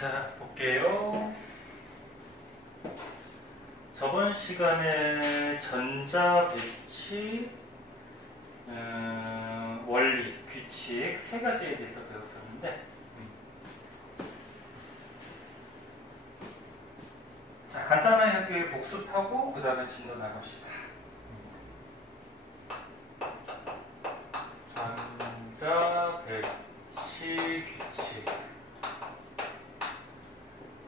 자, 볼게요. 저번 시간에 전자 배치 원리, 규칙 세 가지에 대해서 배웠었는데, 자, 간단하게 복습하고 그 다음에 진도 나갑시다. 전자 배치 규칙.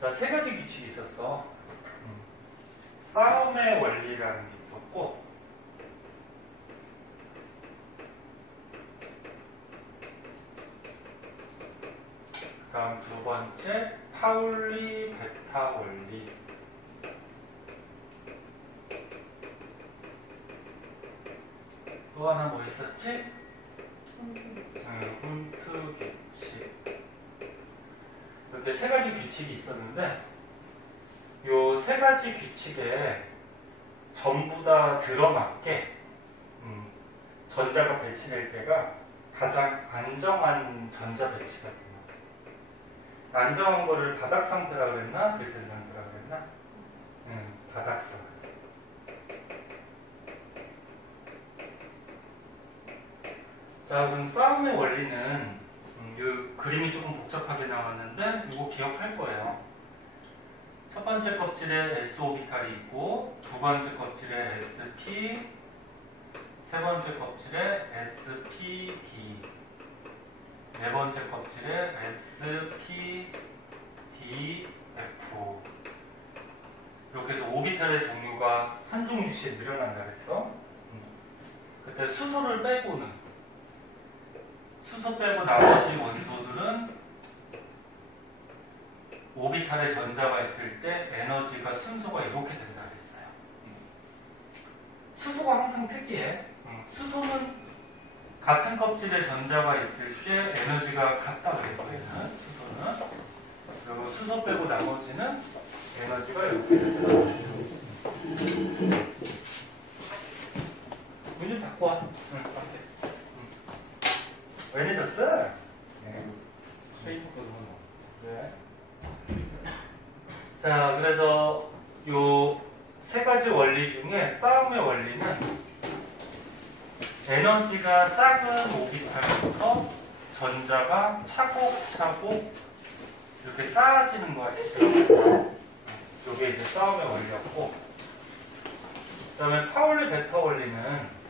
자, 세 가지 규칙이 있었어. 싸움의 원리라는 게 있었고, 그 다음 두 번째 파울리 베타 원리. 또 하나 뭐 있었지? 홈트 규칙. 이렇게 세 가지 규칙이 있었는데, 요 세 가지 규칙에 전부 다 들어맞게 전자가 배치될 때가 가장 안정한 전자 배치가 됩니다. 안정한 거를 바닥 상태라 그랬나? 들뜬 상태라 그랬나? 바닥 상태. 자, 그럼 싸움의 원리는 이 그림이 조금 복잡하게 나왔는데 이거 기억할 거예요. 첫 번째 껍질에 S 오비탈이 있고, 두 번째 껍질에 SP, 세 번째 껍질에 SPD, 네 번째 kop질에 SPDF. 이렇게 해서 오비탈의 종류가 한 종류씩 늘어난다 그랬어. 그때 수소를 빼고는, 수소 빼고 나머지 원소들은 오비탈에 전자가 있을 때 에너지가 순서가 이렇게 된다 그랬어요. 수소가 항상 특이해. 수소는 같은 껍질에 전자가 있을 때 에너지가 같다 그랬어요. 수소는. 그리고 수소 빼고 나머지는 에너지가 이렇게 된다. 문 좀 닫고 와. 밖에. 왜 늦었어? 페이스북 뭐. 왜? 자, 그래서 요 세 가지 원리 중에 싸움의 원리는 에너지가 작은 오비탈부터 전자가 차곡차곡 이렇게 쌓아지는 거가 있어요. 이게 이제 싸움의 원리였고, 그 다음에 파울리 베타 원리는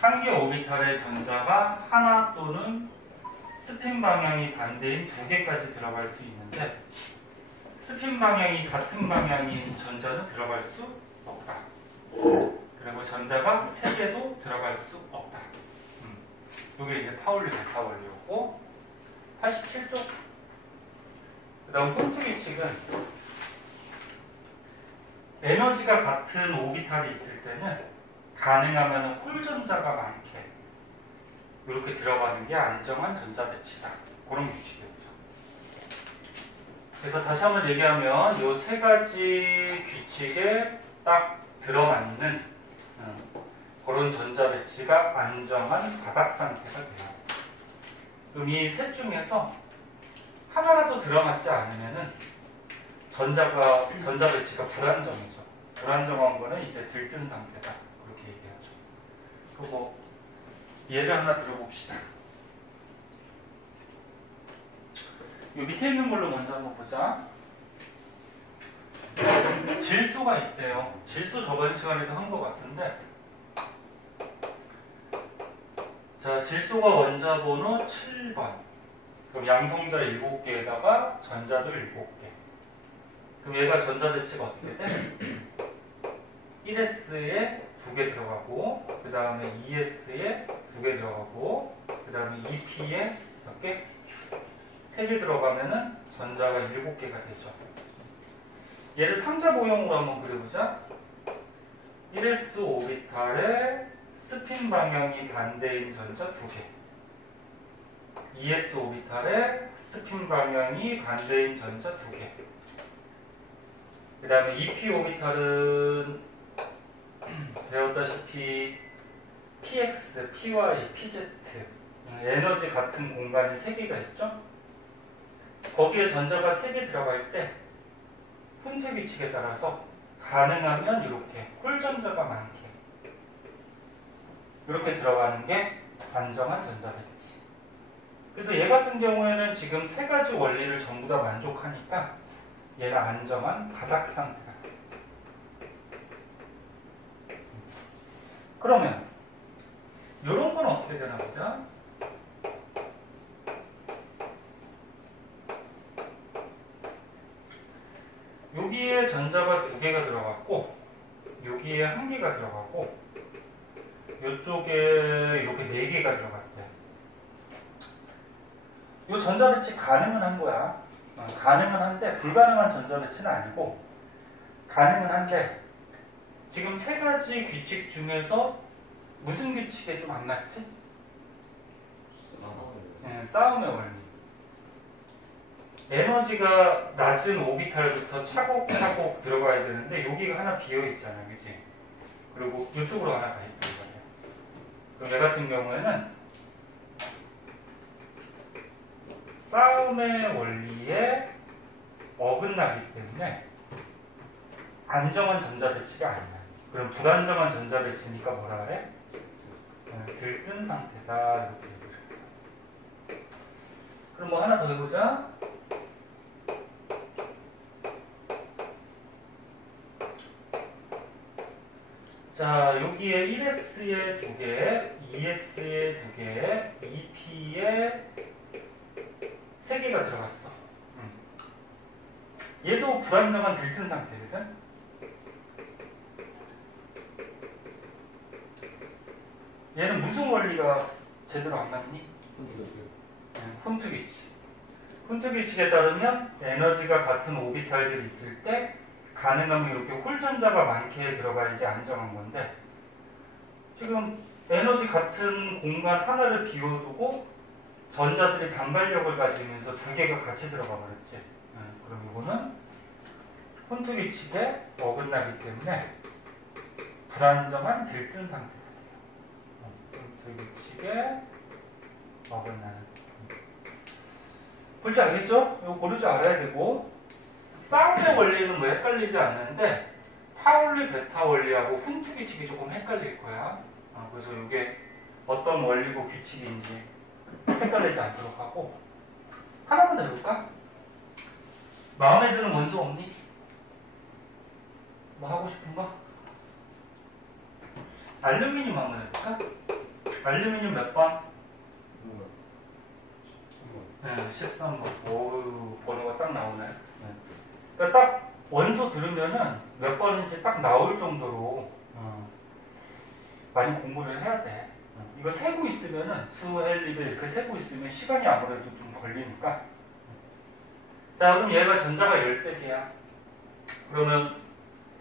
한 개 오비탈의 전자가 하나 또는 스핀 방향이 반대인 두 개까지 들어갈 수 있는데, 스핀 방향이 같은 방향인 전자는 들어갈 수 없다. 그리고 전자가 세 개도 들어갈 수 없다. 이게 이제 파울리 베타 원리였고, 87쪽. 그 다음 홈트 규칙은 에너지가 같은 오비탈이 있을 때는 가능하면 홀 전자가 많게 이렇게 들어가는 게 안정한 전자 배치다. 그런 규칙이었죠. 그래서 다시 한번 얘기하면 이 세 가지 규칙에 딱 들어맞는 그런 전자 배치가 안정한 바닥 상태가 돼요. 그럼 이 셋 중에서 하나라도 들어맞지 않으면은 전자 배치가 불안정이죠. 불안정한 거는 이제 들뜬 상태다. 그렇게 얘기하죠. 그거 예를 하나 들어봅시다. 이 밑에 있는 걸로 먼저 한번 보자. 질소가 있대요. 질소 저번 시간에도 한 것 같은데, 자, 질소가 원자 번호 7번. 그럼 양성자 7개에다가 전자도 7개. 그럼 얘가 전자 배치가 어떻게 돼? 1S에 2개 들어가고, 그 다음에 2S에 2개 들어가고, 그 다음에 2P에 몇 개? 3개 들어가면은 전자가 7개가 되죠. 얘를 3자 모형으로 한번 그려보자. 1S 오비탈에 스핀 방향이 반대인 전자 2개. 2S 오비탈에 스핀 방향이 반대인 전자 2개. 그 다음에 2P 오비탈은 배웠다시피 PX, PY, PZ 에너지 같은 공간이 3개가 있죠? 거기에 전자가 3개 들어갈 때 훈트 규칙에 따라서 가능하면 이렇게 홀전자가 많게 이렇게 들어가는 게 안정한 전자 배치. 그래서 얘 같은 경우에는 지금 3가지 원리를 전부 다 만족하니까 얘가 안정한 바닥 상태가 돼요. 그러면 이런 건 어떻게 되나 보자. 여기에 전자가 2개가 들어갔고 여기에 1개가 들어가고 이쪽에 이렇게 4개가 들어갔대. 이 전자 배치 가능은 한 거야. 가능은 한데 불가능한 전자 배치는 아니고 가능은 한데 지금 3가지 규칙 중에서 무슨 규칙에 좀 안 맞지? 싸움의 원리. 에너지가 낮은 오비탈부터 차곡차곡 들어가야 되는데 여기가 하나 비어있잖아요. 그치? 그리고 이쪽으로 하나 가있단 말이야. 그럼 얘 같은 경우에는 싸움의 원리에 어긋나기 때문에 안정한 전자 배치가 아니야. 그럼 불안정한 전자 배치니까 뭐라 그래? 들뜬 상태다. 이렇게 얘기를 해요. 그럼 뭐 하나 더 해보자. 자, 여기에 1S에 2개, 2S에 2개, 2P에 3개가 들어갔어. 얘도 불안정한 들뜬 상태거든. 얘는 무슨 원리가 제대로 안 맞니? 훈트 규칙. 훈트 규칙에 따르면 에너지가 같은 오비탈들이 있을 때 가능하면 이렇게 홀전자가 많게 들어가야지 안정한 건데 지금 에너지 같은 공간 하나를 비워두고 전자들이 반발력을 가지면서 2개가 같이 들어가 버렸지. 그럼 이거는 훈트 규칙에 어긋나기 때문에 불안정한 들뜬 상태가 돼요. 훈트 규칙에 어긋나는. 볼줄 알겠죠? 이거 고를 줄 알아야 되고 싸움의 원리는 뭐 헷갈리지 않는데 파울리 베타 원리하고 훈트 규칙이 조금 헷갈릴 거야. 그래서 이게 어떤 원리고 규칙인지 헷갈리지 않도록 하고 하나만 더 해볼까? 마음에 드는 원소 없니? 뭐 하고 싶은 거? 알루미늄 한번 해볼까? 알루미늄 몇 번? 13번. 오, 번호가 딱 나오네. 그러니까 딱 원소 들으면은 몇 번인지 딱 나올 정도로 많이 공부를 해야 돼. 이거 세고 있으면은 수, 헬, 리벨 이렇게 세고 있으면 시간이 아무래도 좀 걸리니까. 자, 그럼 얘가 전자가 13개야. 그러면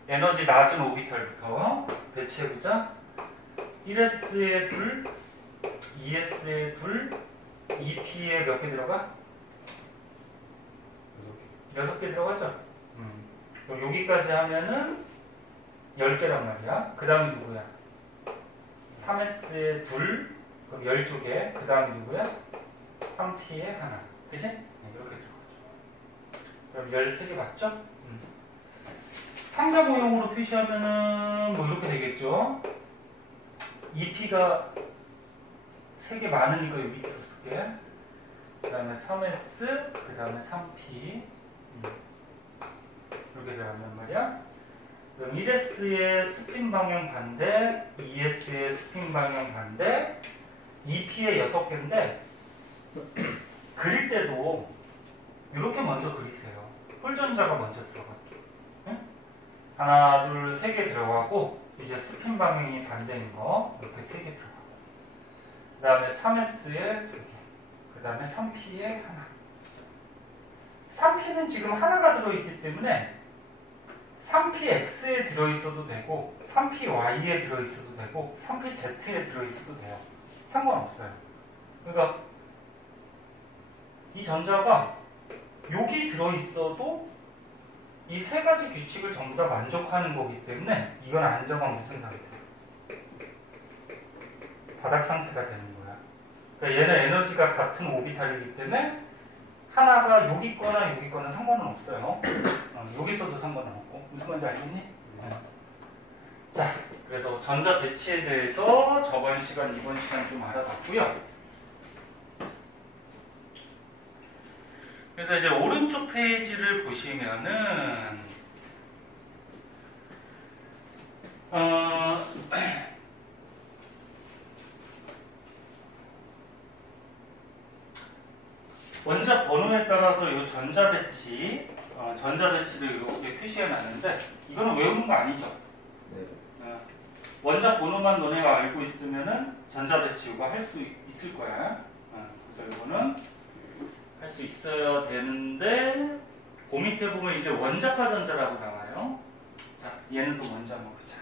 에너지 낮은 오비탈부터 배치해보자. 1S에 2, 2S에 2, 2P에 몇 개 들어가? 6개 들어가죠? 그럼 여기까지 하면은 10개란 말이야. 그 다음에 누구야? 3S에 2, 그럼 12개. 그 다음에 누구야? 3P에 하나. 그치? 이렇게 들어가죠. 그럼 13개 맞죠? 상자 모형으로 표시하면은 뭐 이렇게 되겠죠? 2P가 3개 많으니까 여기 밑으로 쓸게. 그 다음에 3S, 그 다음에 3P. 이렇게 들어간단 말이야. 그럼 1S의 스핀 방향 반대, 2S의 스핀 방향 반대, 2P의 6개인데, 그릴 때도 이렇게 먼저 그리세요. 홀전자가 먼저 들어갈게요. 응? 하나, 둘, 3개 들어가고, 이제 스핀 방향이 반대인 거, 이렇게 3개 들어가고. 그 다음에 3S에 2개. 그 다음에 3P에 하나. 3P는 지금 하나가 들어있기 때문에 3PX에 들어있어도 되고 3PY에 들어있어도 되고 3PZ에 들어있어도 돼요. 상관없어요. 그러니까 이 전자가 여기 들어있어도 이 3가지 규칙을 전부 다 만족하는 거기 때문에 이건 안정한 무슨 상태? 바닥 상태가 되는 거야. 그러니까 얘는 에너지가 같은 오비탈이기 때문에 하나가 여기 있거나 여기 있거나 상관은 없어요. 여기 있어도 상관은 없고. 무슨 말인지 알겠니? 자, 그래서 전자 배치에 대해서 저번 시간, 이번 시간 좀 알아봤고요. 그래서 이제 오른쪽 페이지를 보시면은 원자 번호에 따라서 이 전자 배치를 이렇게 표시해 놨는데 이거는 외우는 거 아니죠? 네. 원자 번호만 너네가 알고 있으면은 전자 배치 이거 할 수 있을 거야. 그래서 이거는 할 수 있어야 되는데 그 밑에 보면 이제 원자과 전자라고 나와요. 자, 얘는 또 먼저 한번 보자.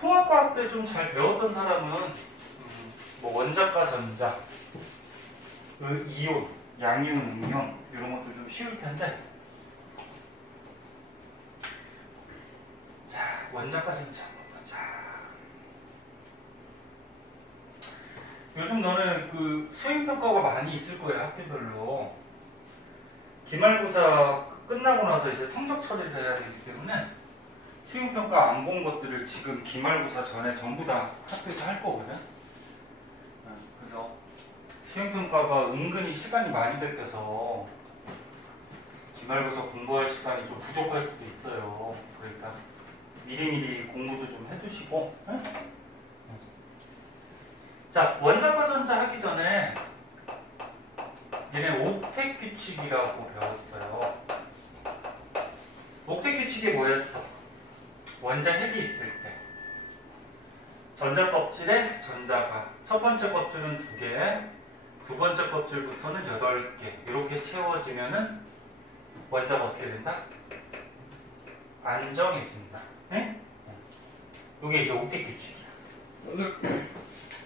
통합과학 때 좀 잘 배웠던 사람은 뭐 원자과 전자, 이온, 양이온, 음이온 이런 것도 좀 쉬울 텐데. 자, 원자과 전자 한번 보자. 요즘 너는 그 수행평가가 많이 있을 거예요, 학교별로. 기말고사 끝나고 나서 이제 성적 처리를 해야 되기 때문에 수행평가 안 본 것들을 지금 기말고사 전에 전부 다 학교에서 할 거거든. 그래서 수행평가가 은근히 시간이 많이 뺏겨서 기말고사 공부할 시간이 좀 부족할 수도 있어요. 그러니까 미리미리 공부도 좀 해두시고. 응? 자, 원자과 전자 하기 전에 얘네 옥텟 규칙이라고 배웠어요. 옥텟 규칙이 뭐였어? 원자 핵이 있을 때 전자 껍질에 전자가 첫 번째 껍질은 2개, 두 번째 껍질부터는 8개 이렇게 채워지면은 원자가 어떻게 된다? 안정해진다. 응? 이게 이제 옥텟 규칙이야.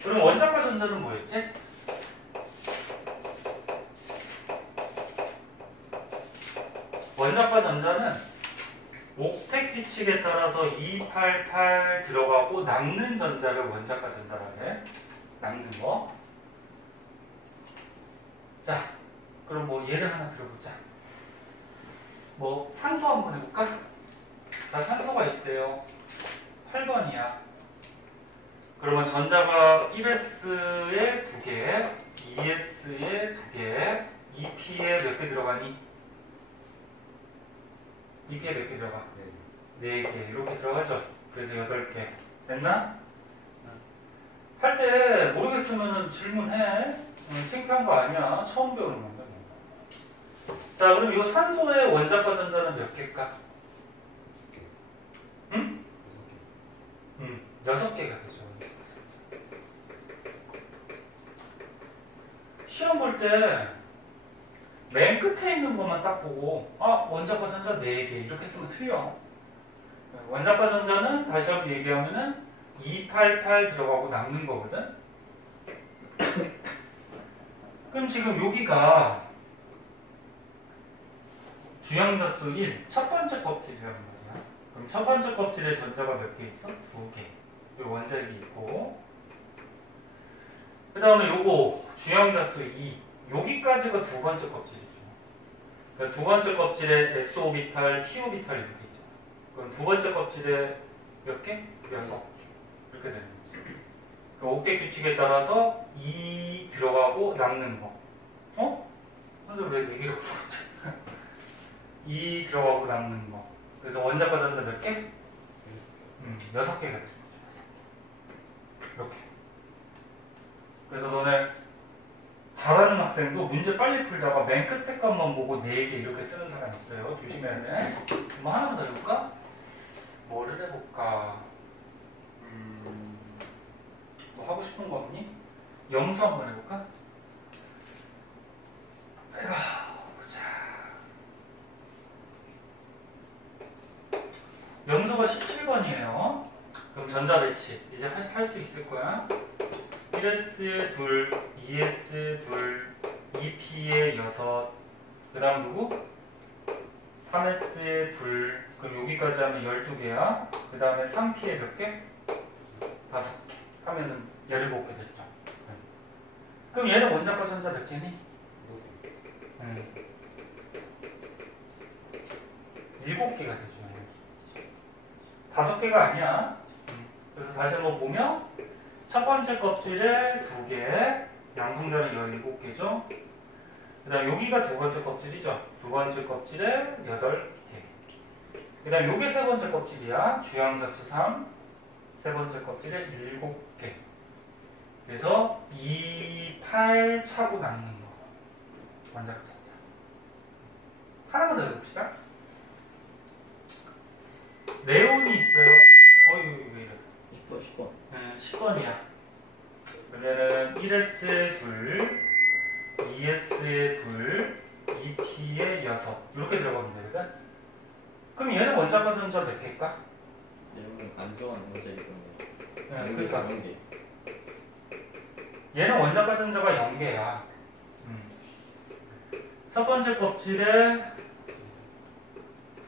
그럼 원자과 전자는 뭐였지? 원자과 전자는 옥텟 규칙에 따라서 288 들어가고 남는 전자를 원자과 전자라고 해. 남는 거. 자, 그럼 뭐 예를 하나 들어보자. 뭐 산소 한번 해볼까? 자, 산소가 있대요. 8번이야. 그러면 전자가 1s에 2개, 2s에 2개, 2p에 몇 개 들어가니? 2p에 몇 개 들어가? 4개 이렇게 들어가죠. 그래서 8개 됐나? 할 때 모르겠으면 질문해. 창피한 거 아니야. 처음 배우는 건데. 자, 그럼 이 산소의 원자과 전자는 몇 개일까? 응? 6개가 되죠. 시험 볼 때 맨 끝에 있는 것만 딱 보고 원자과 전자 4개 이렇게 쓰면 틀려. 원자과 전자는 다시 한번 얘기하면은 288 들어가고 남는 거거든. 그럼 지금 여기가 주양자수 1 첫 번째 껍질이라는 거야. 그럼 첫 번째 껍질에 전자가 몇 개 있어? 2개. 여기 원자핵이 있고, 그 다음에 요거 주양자수 2 여기까지가 두 번째 껍질이죠. 그러니까 두 번째 껍질에 s오비탈, p오비탈 이렇게 있죠. 그럼 두 번째 껍질에 몇 개? 6개. 이렇게 되는 거죠. 그 옥텟 규칙에 따라서 2 들어가고 남는 거. 근데 왜 4개가 들어갔지? 2 들어가고 남는 거. 그래서 원자과 전자 몇 개? 6개가 되는 거죠. 이렇게. 그래서 너네 잘하는 학생도 문제 빨리 풀다가 맨 끝에 것만 보고 4개 이렇게 쓰는 사람 있어요. 조심해야 돼. 뭐 하나만 더 해볼까? 뭐를 해볼까? 뭐 하고 싶은 거 없니? 염수 한번 해볼까? 보자. 염수가 17번이에요. 그럼 전자 배치 이제 할 수 있을 거야. 1s에 2, 2s에 2, 2p에 6, 그 다음 누구? 3s에 2, 그럼 여기까지 하면 12개야. 그 다음에 3p에 몇 개? 5개. 하면은 17개 됐죠. 그럼 얘는 원자과 전자 몇 개니? 7개가 되죠. 5개가 아니야. 그래서 다시 한번 보면 첫 번째 껍질에 2개, 양성자는 17개죠. 그 다음 여기가 두 번째 껍질이죠. 두 번째 껍질에 8개. 그 다음 요게 세 번째 껍질이야. 주양자수 3. 세 번째 껍질에 7개. 그래서 2, 8 차고 남는 거. 원자력 선자. 하나만 더 해봅시다. 네온이 있어요. 어이, 왜 이래. 10번. 10번이야. 그러면은 1S에 2, 2S에 2, 2P에 6. 이렇게 들어가면 되거든. 그럼 얘는 원자과 전자 몇 개일까? 얘는 안 좋아하는 거죠, 이거. 그러니까. 얘는 원자과 전자가 0개야. 첫 번째 껍질에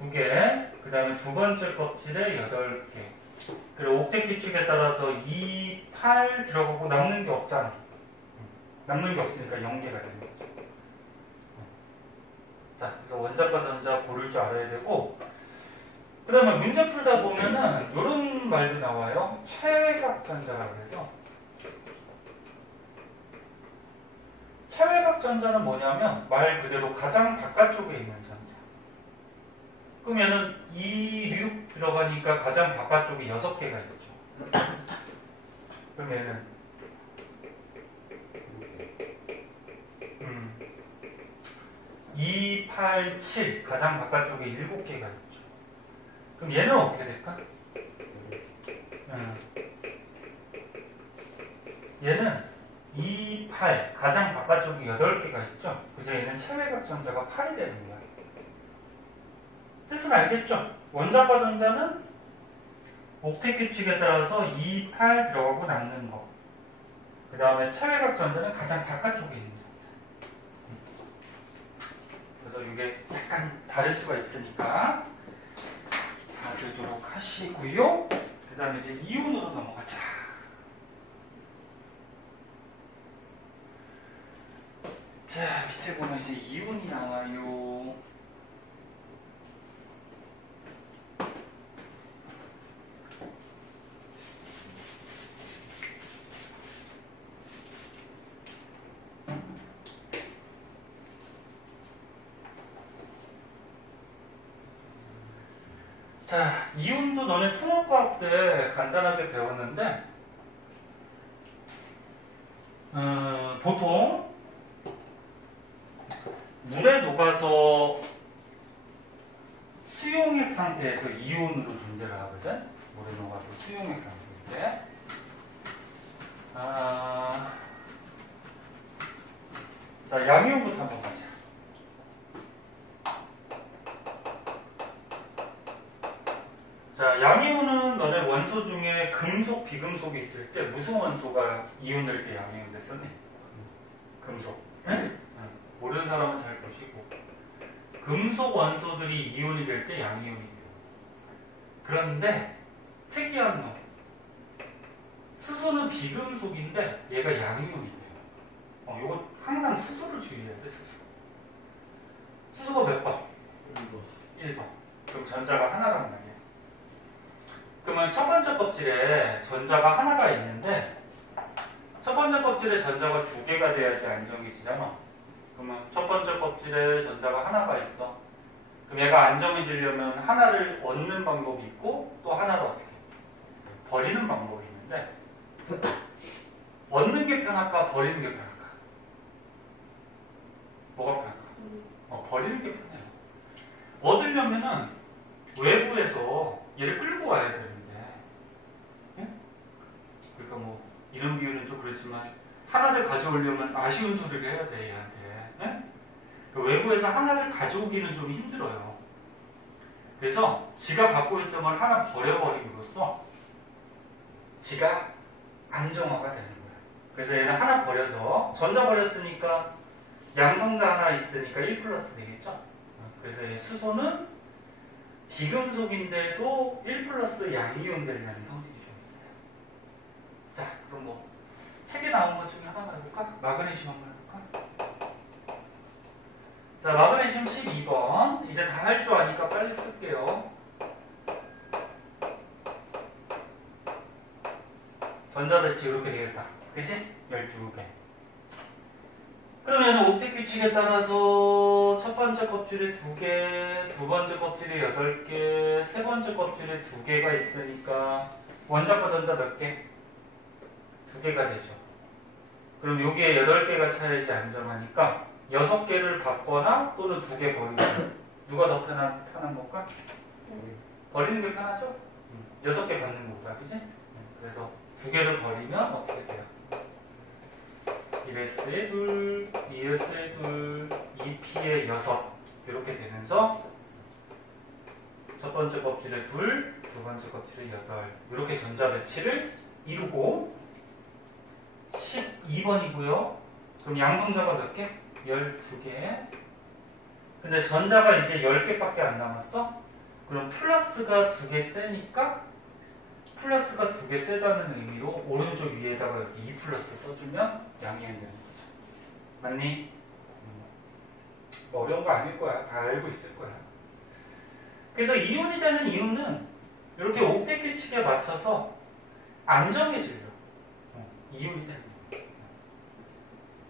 2개, 그 다음에 두 번째 껍질에 8개. 그리고 옥텟 규칙에 따라서 2, 8 들어가고 남는 게 없잖아. 남는 게 없으니까 0개가 되는 거죠. 자, 그래서 원자과 전자 고를 줄 알아야 되고, 그 다음에 문제 풀다 보면은 이런 말도 나와요. 최외각 전자라고 해서. 최외각 전자는 뭐냐면 말 그대로 가장 바깥쪽에 있는 전자. 그러면은 2, 6 들어가니까 가장 바깥쪽에 6개가 있죠. 그러면은 2, 8, 7 가장 바깥쪽에 7개가 있죠. 그럼 얘는 어떻게 될까? 얘는 2, 8 가장 바깥쪽에 8개가 있죠. 그래서 얘는 최외각 전자가 8이 되는 거야. 뜻은 알겠죠? 원자과 전자는 옥텟 규칙에 따라서 2, 8 들어가고 남는 거. 그 다음에 최외각 전자는 가장 바깥쪽에 있는 전자. 그래서 이게 약간 다를 수가 있으니까 봐주도록 하시고요. 그 다음에 이제 이온으로 넘어가자. 자, 밑에 보면 이제 이온이 나와요. 자, 이온도 너네 통합과학 때 간단하게 배웠는데, 보통 물에 녹아서 수용액 상태에서 이온으로 존재를 하거든. 물에 녹아서 수용액 상태일 때. 자, 양이온부터 한번 가자. 자, 양이온은 너네 원소 중에 금속, 비금속이 있을 때 무슨 원소가 이온될 때 양이온 됐었니? 금속. 모르는 사람은 잘 보시고. 금속 원소들이 이온이 될 때 양이온이 돼요. 그런데 특이한 놈. 수소는 비금속인데 얘가 양이온이 돼요. 요거 항상 수소를 주의해야 돼, 수소. 수소가 몇 번? 1번. 그럼 전자가 하나란 말이에요. 그러면 첫 번째 껍질에 전자가 하나가 있는데 첫 번째 껍질에 전자가 2개가 돼야지 안정해지잖아. 그러면 첫 번째 껍질에 전자가 하나가 있어. 그럼 얘가 안정해지려면 하나를 얻는 방법이 있고 또 하나를 어떻게 버리는 방법이 있는데 얻는 게 편할까 버리는 게 편할까? 뭐가 편할까? 버리는 게 편해요. 얻으려면은 외부에서 얘를 끌고 와야 되는데 그러니까 뭐 이런 비유는 좀 그렇지만 하나를 가져오려면 아쉬운 소리를 해야 돼 얘한테. 그 외부에서 하나를 가져오기는 좀 힘들어요. 그래서 지가 갖고 있던 걸 하나 버려버림으로써 지가 안정화가 되는 거야. 그래서 얘는 하나 버려서 전자 버렸으니까 양성자 하나 있으니까 1 플러스 되겠죠. 그래서 얘 수소는 비금속인데도 1 플러스 양이온 되려는 성질이 좀 있어요. 자, 그럼 뭐 책에 나온 것 중에 하나 해볼까? 마그네슘 한번 해볼까? 자, 마그네슘 12번. 이제 다 할 줄 아니까 빨리 쓸게요. 전자배치 이렇게 되겠다. 그치? 12개. 그러면 옥텟 규칙에 따라서 첫 번째 껍질에 2개, 두 번째 껍질에 8개, 세 번째 껍질에 2개가 있으니까 원자과 전자 몇 개? 2개가 되죠. 그럼 여기에 8개가 차야지 안정하니까 6개를 받거나 또는 2개 버리는 거. 누가 더 편한 건가? 버리는 게 편하죠? 6개 받는 거다. 그지? 그래서 2개를 버리면 어떻게 돼요? 1S에 2, 2S에 2, 2P에 6 이렇게 되면서 첫 번째 껍질에 2, 두 번째 껍질에 8 이렇게 전자 배치를 이루고 12번이고요. 그럼 양성자가 몇 개? 12개. 근데 전자가 이제 10개밖에 안 남았어? 그럼 플러스가 2개 세니까 플러스가 2개 세다는 의미로 오른쪽 위에다가 이렇게 2 플러스 써주면 양이행 되는 거죠. 맞니? 어려운 거 아닐 거야. 다 알고 있을 거야. 그래서 이온이 되는 이유는 이렇게 옥텟 규칙에 맞춰서 안정해지려. 이온이 되는 이유.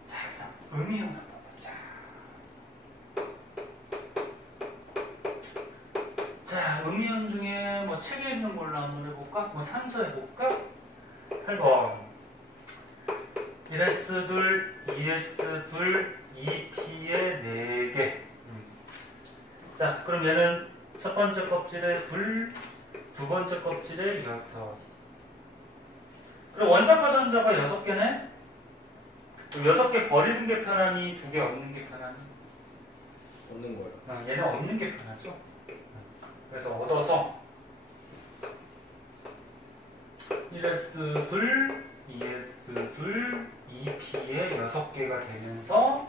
자, 음이온 한번 보자. 자, 음이온 중에 뭐 책에 있는 걸로 한번 해볼까? 뭐 산소 해볼까? 8번. 1S2, 2S2, 2P에 4개. 자, 그럼 얘는 첫 번째 껍질에 2, 두 번째 껍질에 6. 그럼 원자과 전자가 6개네? 그럼 6개 버리는 게 편하니 2개 얻는 게 편하니? 없는 거예요. 얘는 얻는 게 편하죠? 그래서 얻어서 1S2, 2S2, 2P에 6개가 되면서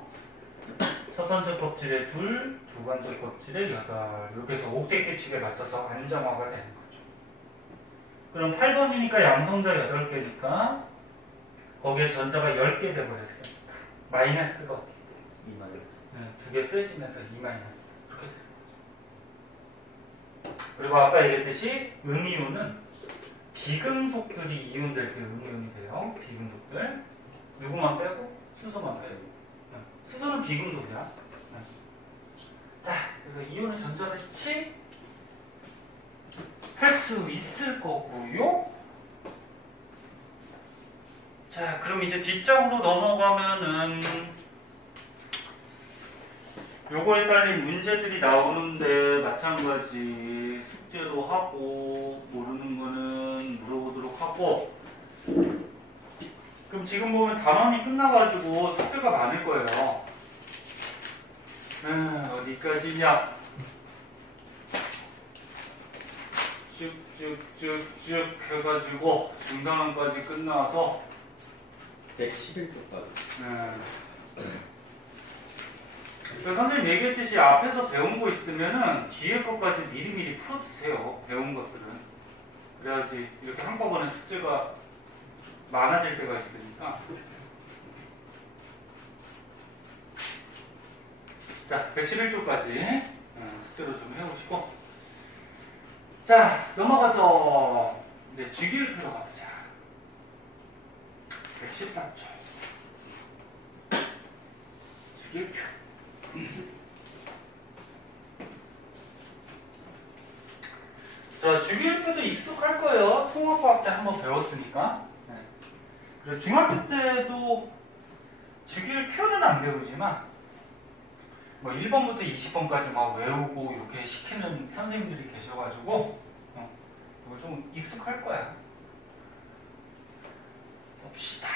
첫 번째 껍질에 2, 두 번째 껍질에 8 이렇게 해서 옥텟 규칙에 맞춰서 안정화가 되는 거죠. 그럼 8번이니까 양성자 8개니까 거기에 전자가 10개 돼버렸으니까 마이너스가 어떻게 돼? 2 마이너스. 2개 쓰시면서 2 마이너스 이렇게 되는 거죠. 그리고 아까 얘기했듯이 음이온은 비금속들이 이온될 때 음이온이 돼요. 비금속들. 누구만 빼고? 수소만 빼고. 수소는 비금속이야. 자, 그래서 이온의 전자 배치 할 수 있을 거고요. 자, 그럼 이제 뒷장으로 넘어가면은 요거에 딸린 문제들이 나오는데 마찬가지 숙제도 하고 모르는 거는 물어보도록 하고. 그럼 지금 보면 단원이 끝나가지고 숙제가 많을 거예요. 어디까지냐? 쭉쭉쭉쭉 해가지고 중단원까지 끝나서 111쪽까지. 선생님 얘기했듯이 앞에서 배운 거 있으면은 뒤에 것까지 미리미리 풀어주세요. 배운 것들은. 그래야지 이렇게 한꺼번에 숙제가 많아질 때가 있으니까. 자, 111조까지 숙제로 좀 해오시고. 자, 넘어가서 이제 주기율표로 가보자. 113조. 주기율표. 자, 주기율표도 익숙할 거예요. 통합과학 때 한번 배웠으니까. 그래서 중학교 때도 주기율표는 안 배우지만 뭐 1번부터 20번까지 막 외우고 이렇게 시키는 선생님들이 계셔가지고 이거 좀 익숙할 거야. 봅시다.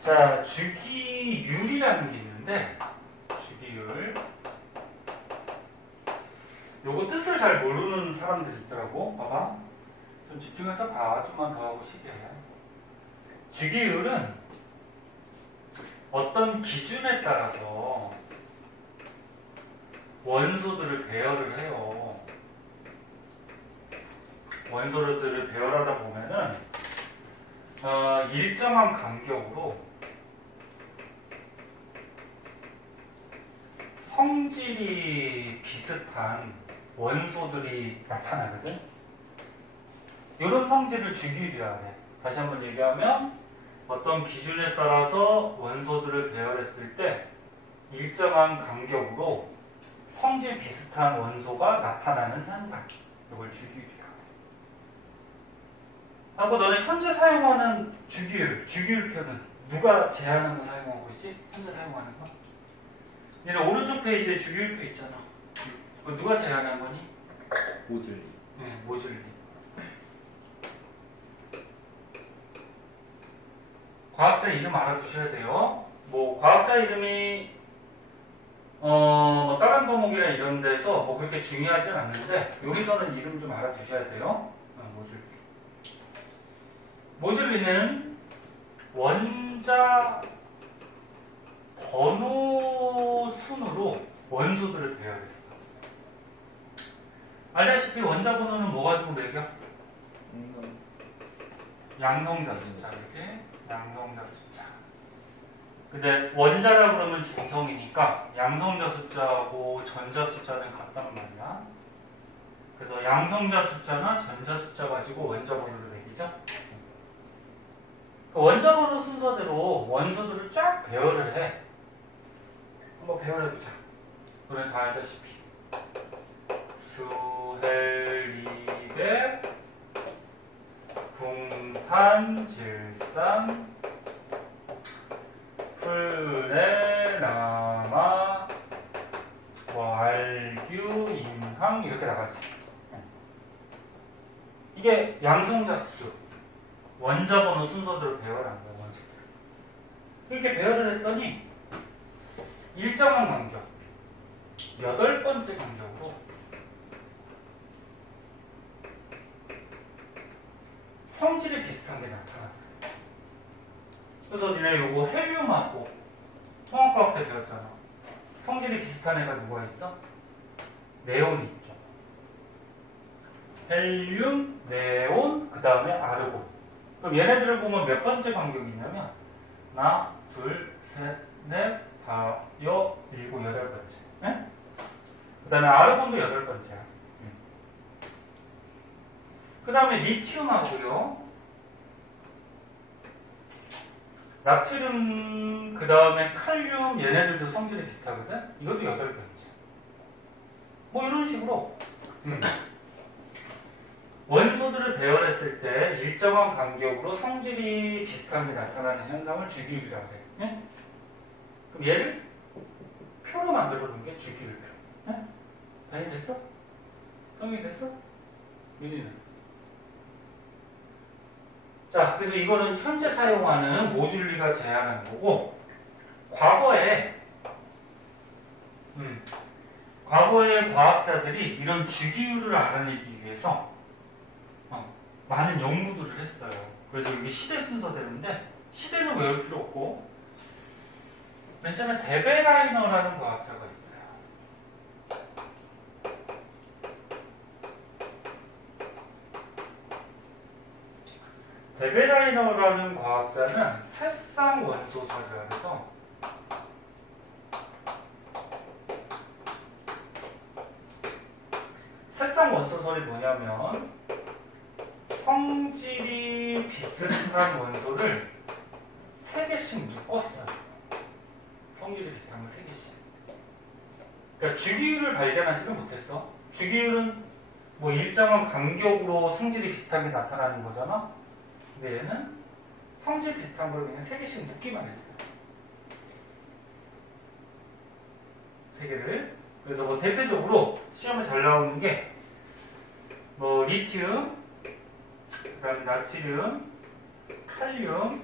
자, 주기율이라는 게 있는데, 주기율. 요거 뜻을 잘 모르는 사람들이 있더라고. 봐봐. 좀 집중해서 봐. 좀만 더 하고 싶게. 주기율은 어떤 기준에 따라서 원소들을 배열을 해요. 원소들을 배열하다 보면은 일정한 간격으로 성질이 비슷한 원소들이 나타나거든. 이런 성질을 주기율이라고 해. 다시 한번 얘기하면 어떤 기준에 따라서 원소들을 배열했을 때 일정한 간격으로 성질 비슷한 원소가 나타나는 현상. 이걸 주기율이라고 해. 하고 너네 현재 사용하는 주기율표는 누가 제한한 거 사용하고 있지? 현재 사용하는 거? 얘네 오른쪽 페이지에 주기율표 있잖아. 그거 누가 제한한 거니? 모듈리. 네, 모듈리. 과학자 이름 알아두셔야 돼요. 뭐 과학자 이름이 뭐 다른 과목이나 이런 데서 뭐 그렇게 중요하진 않는데 여기서는 이름 좀 알아두셔야 돼요. 모듈리는 원자 번호 순으로 원소들을 배열했어. 알다시피 원자 번호는 뭐 가지고 매겨? 양성자 숫자, 그지? 양성자 숫자. 근데 원자라 그러면 중성이니까 양성자 숫자하고 전자 숫자는 같단 말이야. 그래서 양성자 숫자나 전자 숫자 가지고 원자 번호를 매기죠. 그 원자 번호 순서대로 원소들을 쫙 배열을 해. 한번 배열해보자. 너네 다 알다시피 수헬리백 붕탄 질산 풀레나마 왈규 임항 이렇게 나가지. 이게 양성자 수 원자 번호 순서대로 배열한 거야. 원소들 이렇게 배열을 했더니 일정한 간격 8번째 간격으로 성질이 비슷한 게 나타나요. 그래서 니네 요거 헬륨하고 화학과학 때 배웠잖아. 성질이 비슷한 애가 누가 있어? 네온이 있죠. 헬륨, 네온, 그 다음에 아르곤. 그럼 얘네들을 보면 몇 번째 간격이 있냐면 하나, 둘, 셋, 넷, 다섯, 일곱, 8번째. 네? 그 다음에 아르곤도 8번째야. 그 다음에 리튬하고요. 나트륨, 그 다음에 칼륨, 얘네들도 성질이 비슷하거든? 이것도 8번째. 뭐 이런 식으로. 원소들을 배열했을 때 일정한 간격으로 성질이 비슷한 게 나타나는 현상을 주기율이라고 해. 네? 그럼 얘를 표로 만들어 놓은 게 주기율표. 네? 다 이해됐어? 성이 됐어? 윤희는? 자, 그래서 이거는 현재 사용하는 모듈리가 제안한 거고, 과거에 과학자들이 이런 주기율을 알아내기 위해서 많은 연구들을 했어요. 그래서 이게 시대 순서대로인데, 시대는 외울 필요 없고, 맨 처음에 데베라이너라는 과학자가 있어요. 데베라이너라는 과학자는 살상 원소설이라 해서 살상 원소설이 뭐냐면 성질이 비슷한 원소를 3개씩 묶었어요. 성질이 비슷한 거 3개씩. 그러니까 주기율을 발견하지는 못했어. 주기율은 뭐 일정한 간격으로 성질이 비슷하게 나타나는 거잖아. 근데 얘는 성질 비슷한 걸 그냥 3개씩 묶기만 했어요. 3개를. 그래서 뭐 대표적으로 시험에 잘 나오는 게 뭐 리튬, 그 다음에 나트륨, 칼륨.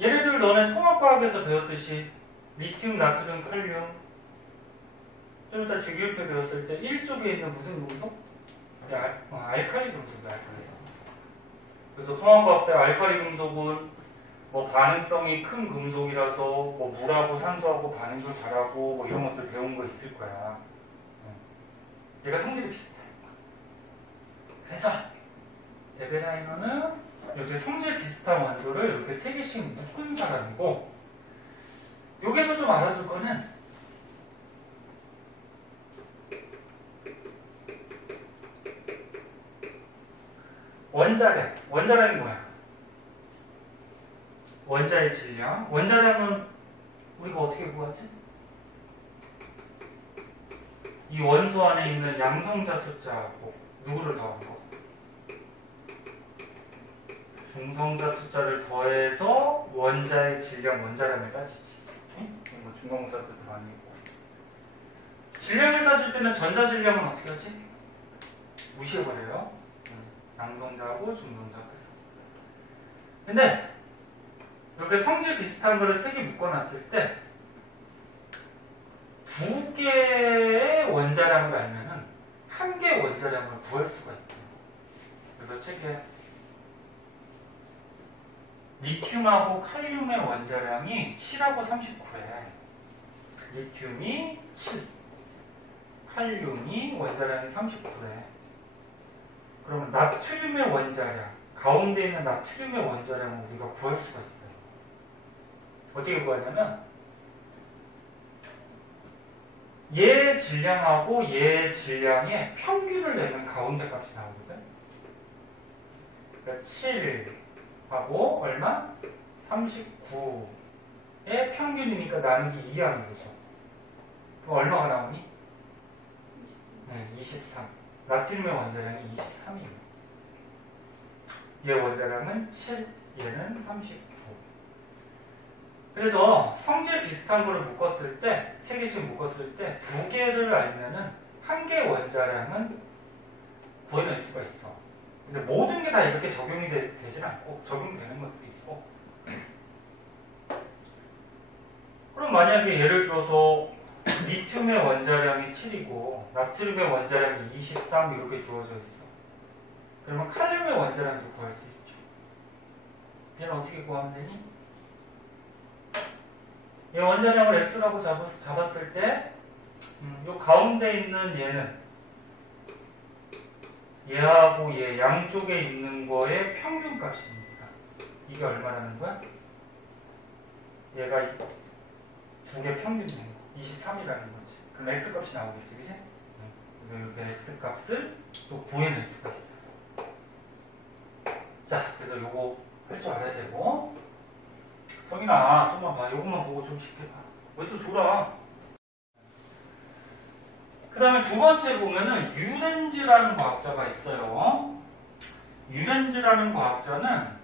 얘네들 너네 통합과학에서 배웠듯이 리튬, 나트륨, 칼륨 좀 이따 주기율표 배웠을 때 1쪽에 있는 무슨 금속? 알칼리 금속이야, 알칼리. 그래서 통합과학 때 알칼리 금속은 뭐 반응성이 큰 금속이라서 뭐 물하고 산소하고 반응도 잘하고 뭐 이런 것들 배운 거 있을 거야. 얘가 성질이 비슷해. 그래서 에베라이너는 이렇게 성질 비슷한 원소를 이렇게 3개씩 묶은 사람이고, 여기서 좀 알아둘 거는 원자량. 원자량이 뭐야? 원자의 질량. 원자량은 우리가 어떻게 구하지? 이 원소 안에 있는 양성자 숫자하고 누구를 더한 거? 중성자 숫자를 더해서 원자의 질량, 원자량을 따지지. 응? 뭐 중간고사도 많이 있고. 질량을 따질 때는 전자 질량은 어떻게 하지? 무시해버려요. 양성자하고 중성자 합해서. 근데 이렇게 성질 비슷한 거를 3개 묶어놨을 때 2개의 원자량을 알면은 1개의 원자량을 구할 수가 있대요. 그래서 책에 리튬하고 칼륨의 원자량이 7하고 39에 리튬이 7, 칼륨이 원자량이 39에 그러면 나트륨의 원자량, 가운데 있는 나트륨의 원자량을 우리가 구할 수가 있어요. 어떻게 구하냐면 얘 질량하고 얘 질량의 평균을 내면 가운데 값이 나오거든. 그러니까 7하고 얼마? 39의 평균이니까 나누기 2 하는 거죠. 그럼 얼마가 나오니? 23. 나트륨의 원자량이 23이에요. 얘 원자량은 7, 얘는 39. 그래서 성질 비슷한 거를 묶었을 때, 3개씩 묶었을 때 2개를 알면은 1개의 원자량은 구해낼 수가 있어. 근데 모든 게 다 이렇게 적용이 되진 않고 적용되는 것도 있고. 그럼 만약에 예를 들어서 리튬의 원자량이 7이고 나트륨의 원자량이 23 이렇게 주어져 있어. 그러면 칼륨의 원자량도 구할 수 있죠. 얘는 어떻게 구하면 되니? 이 원자량을 x라고 잡았을 때, 요 가운데 있는 얘는 얘하고 얘 양쪽에 있는 거의 평균 값입니다. 이게 얼마라는 거야? 얘가 2개 평균인 거, 23이라는 거지. 그럼 x 값이 나오겠지, 그치? 그래서 이렇게 x 값을 또 구해낼 수가 있어. 자, 그래서 요거 할 줄 알아야 되고. 성인아, 좀만 봐. 요것만 보고 좀 쉽게 봐. 왜 또 졸아? 그 다음에 두 번째 보면은 유렌즈라는 과학자가 있어요. 유렌즈라는 과학자는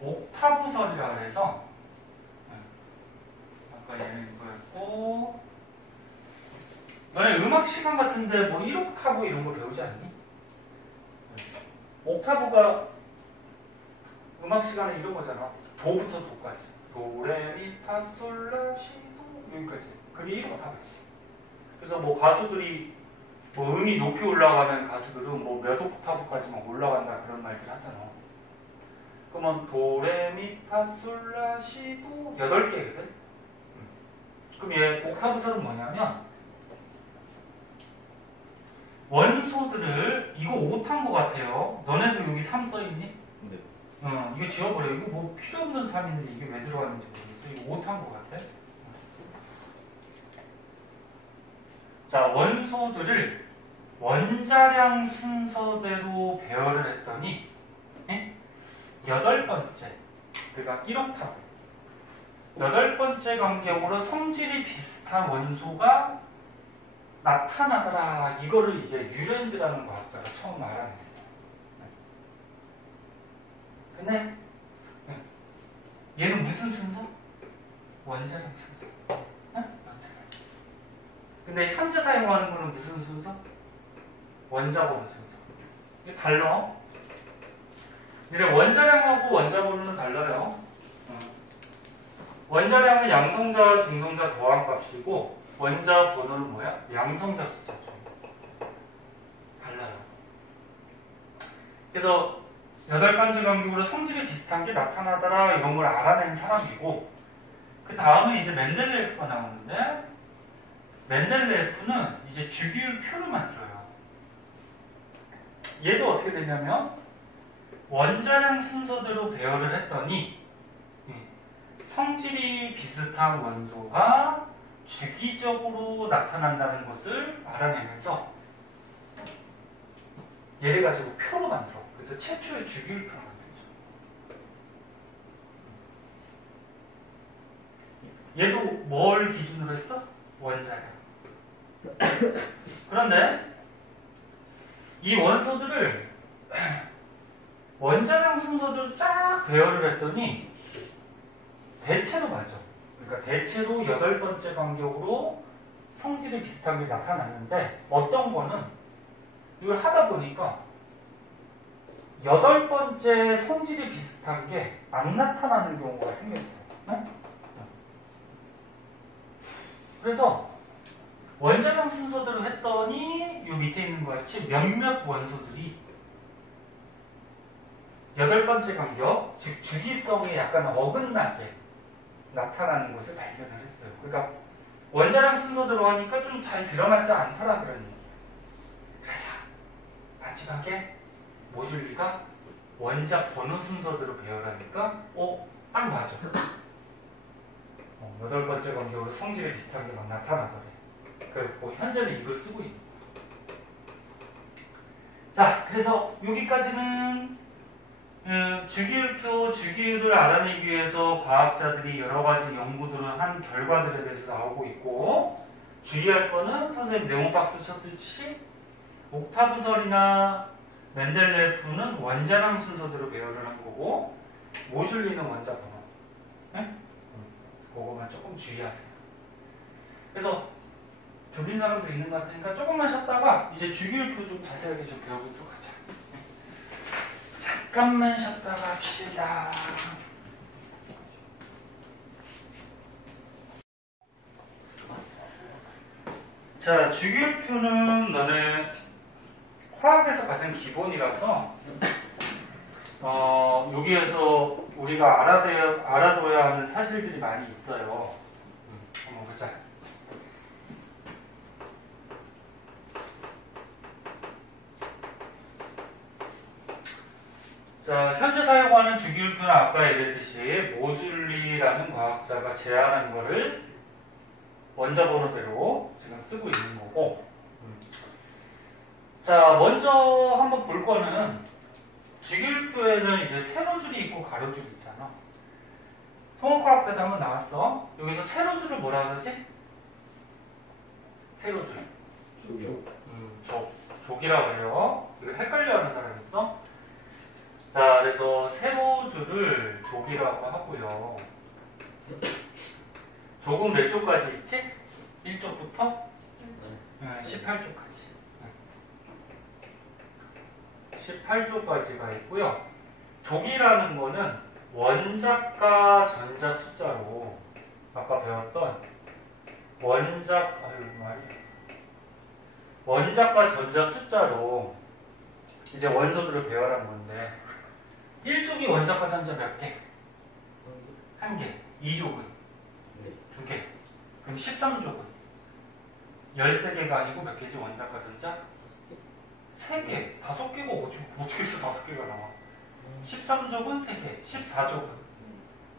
옥타브설이라 해서, 아까 얘는 이거였고, 너네 음악 시간 같은데 뭐 1옥타브 이런 거 배우지 않니? 옥타브가 음악 시간에 이런 거잖아. 도부터 도까지. 도, 레, 미, 파, 솔, 라, 시, 도 여기까지. 그게 1옥타브지. 그래서 뭐 가수들이 뭐 음이 높이 올라가는 가수들은 뭐 몇 옥타브까지만 올라간다 그런 말들 하잖아. 그러면 도, 레, 미, 파, 솔, 라, 시, 도 8개거든. 그럼 얘 옥타브설은 뭐냐면 원소들을 이거 5탄 것 같아요. 너네도 여기 3 써있니? 네. 이거 지워버려. 이거 뭐 필요 없는 3인데 이게 왜 들어갔는지 모르겠어. 이거 5탄 것 같아. 자, 원소들을 원자량 순서대로 배열을 했더니 8번째, 그러니까 1옥타브 8번째 간격으로 성질이 비슷한 원소가 나타나더라. 이거를 이제 유렌즈라는 과학자가 처음 알아냈어요. 근데 얘는 무슨 순서? 원자량 순서. 원자량. 근데 현재 사용하는 거는 무슨 순서? 원자번호 순서. 이게 달라. 근데 원자량하고 원자번호는 달라요. 원자량은 양성자, 중성자 더한 값이고 원자 번호는 뭐야? 양성자 숫자죠. 달라요. 그래서 8번째 간격으로 성질이 비슷한 게 나타나더라 이런 걸 알아낸 사람이고, 그 다음에 이제 멘델레예프가 나오는데, 멘델레예프는 이제 주기율표를 만들어요. 얘도 어떻게 되냐면 원자량 순서대로 배열을 했더니 성질이 비슷한 원소가 주기적으로 나타난다는 것을 알아내면서 얘를 가지고 표로 만들어. 그래서 최초의 주기율표를 만들죠. 얘도 뭘 기준으로 했어? 원자량. 그런데 이 원소들을 원자량 순서대로 쫙 배열을 했더니 대체로 맞아. 그러니까 대체로 8번째 간격으로 성질이 비슷한 게 나타났는데, 어떤 거는 이걸 하다 보니까 8번째 성질이 비슷한 게 안 나타나는 경우가 생겼어. 네? 그래서 원자량 순서대로 했더니 이 밑에 있는 것 같이 몇몇 원소들이 8번째 간격, 즉 주기성에 약간 어긋나게 나타나는 것을 발견을 했어요. 그러니까 원자량 순서대로 하니까 좀 잘 들어맞지 않더라 그러니. 그래서 마지막에 모듈리가 원자 번호 순서대로 배열하니까 딱 맞아. 8번째 간격으로 성질이 비슷한 게 막 나타나더래. 그리고 현재는 이걸 쓰고 있는. 자, 그래서 여기까지는 주기율표, 주기율을 알아내기 위해서 과학자들이 여러 가지 연구들을 한 결과들에 대해서 나오고 있고, 주의할 거는 선생님 네모박스 쳤듯이 옥타브설이나 멘델레예프는 원자량 순서대로 배열을 한 거고, 모듈리는 원자 번호. 네? 그거만 조금 주의하세요. 그래서 졸린 사람도 있는 것 같으니까 조금만 쉬었다가 이제 주기율표 좀 자세하게 좀 배워보도록 하자. 잠깐만 쉬었다가 합시다. 자, 주기율표는 너네 화학에서 가장 기본이라서 여기에서 우리가 알아둬야 하는 사실들이 많이 있어요. 한번 보자. 자, 현재 사용하는 주기율표는 아까 얘기했듯이 모듈리라는 과학자가 제안한 거를 원자 번호대로 지금 쓰고 있는 거고, 자, 먼저 한번 볼 거는 주기율표에는 이제 세로줄이 있고 가로줄이 있잖아. 통합과학 때도 한번 나왔어. 여기서 세로줄을 뭐라 그러지? 세로줄. 족이라고 해요. 이거 헷갈려하는 사람 있어? 자, 그래서 세로줄을 족이라고 하고요. 족은 몇 쪽까지 있지? 1쪽부터 18쪽까지. 18쪽까지가 있고요. 족이라는 거는 원자과 전자 숫자로 아까 배웠던 원자과 전자 숫자로 이제 원소들을 배열한 건데, 1족이 원자과 전자 몇 개? 1개. 2족은? 2개. 그럼 13족은? 13개가 아니고 몇 개지? 원자과 전자? 3개. 5개가 어떻게 해서 5개가 나와? 13족은 3개. 14족은?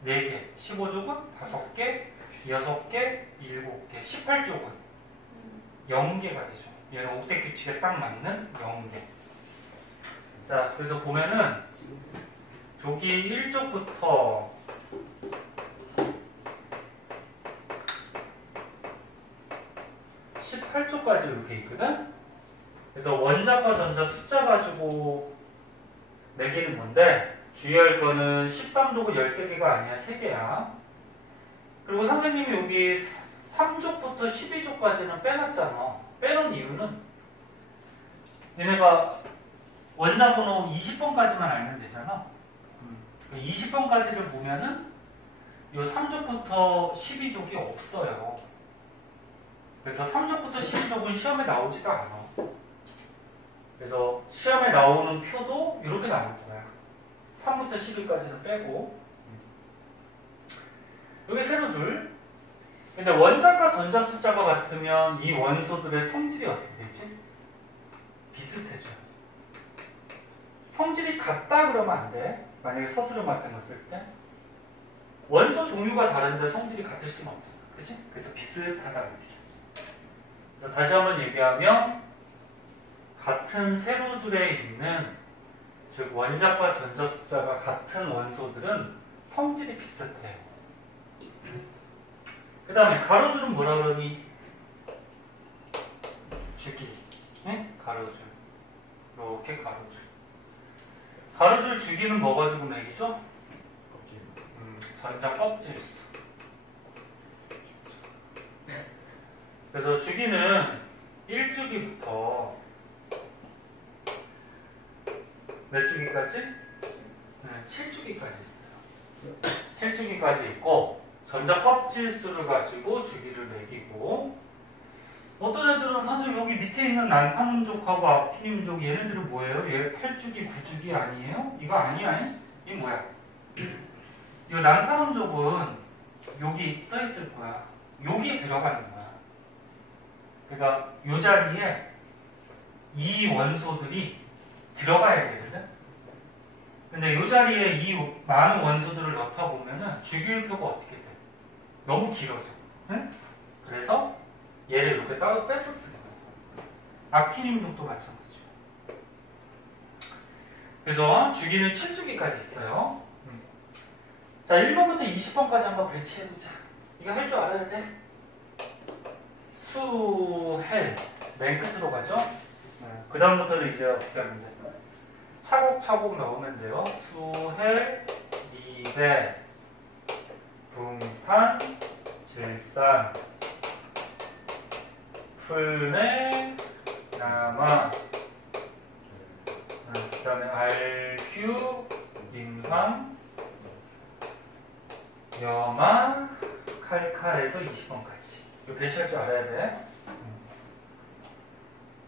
4개. 15족은? 5개. 6개. 7개. 18족은? 0개가 되죠. 얘는 옥텟 규칙에 딱 맞는 0개. 자, 그래서 보면은 족이 1족부터 18쪽까지 이렇게 있거든? 그래서 원자과 전자 숫자 가지고 매기는 건데, 주의할 거는 13족은 13개가 아니야. 3개야. 그리고 선생님이 여기 3족부터 12족까지는 빼놨잖아. 빼놓은 이유는 얘네가 원자 번호 20번까지만 알면 되잖아. 20번까지를 보면은 요 3족부터 12족이 없어요. 그래서 3족부터 12족은 시험에 나오지도 않아. 그래서 시험에 나오는 표도 이렇게 나올 거야. 3부터 10까지는 빼고. 여기 세로 줄. 근데 원자과 전자 숫자가 같으면 이 원소들의 성질이 어떻게 되지? 비슷해져. 성질이 같다 그러면 안 돼. 만약에 서술형 같은 거 쓸 때. 원소 종류가 다른데 성질이 같을 수는 없잖아. 그치? 그래서 비슷하다는 얘기죠. 그래서 다시 한번 얘기하면 같은 세로줄에 있는 즉 원자과 전자 숫자가 같은 원소들은 성질이 비슷해요. 그 다음에 가로줄은 뭐라 그러니? 주기. 네? 가로줄. 이렇게 가로줄. 가로줄 주기는 뭐 가지고 매기죠? 전자 껍질수. 그래서 주기는 1주기부터 몇 주기까지? 네, 7주기까지 있어요. 7주기까지 있고 전자 껍질수를 가지고 주기를 매기고 어떤 애들은 선생님 여기 밑에 있는 난타문족하고 악티늄족 얘네들은 뭐예요? 얘 8주기, 9주기 아니에요? 이거 아니야? 이 뭐야? 이 난타문족은 여기 써있을 거야. 여기에 들어가는 거야. 그러니까 이 자리에 이 원소들이 들어가야 되거든. 근데 이 자리에 이 많은 원소들을 넣다 보면은 주기율표가 어떻게 돼? 너무 길어져. 응? 그래서 얘를 이렇게 따로 뺏어 쓰는 거야. 악티늄족도 마찬가지죠. 그래서 주기는 7주기까지 있어요. 자, 1번부터 20번까지 한번 배치해보자. 이거 할 줄 알아야 돼. 수, 헬, 맨 끝으로 가죠. 그 다음부터는 이제 어떻게 하면 돼? 차곡차곡 넣으면 돼요. 수, 헬, 미배, 붕탄, 질산, 풀네, 남아, 그 다음에 알규, 임황, 염화, 칼칼에서 20번까지. 이거 배치할 줄 알아야 돼.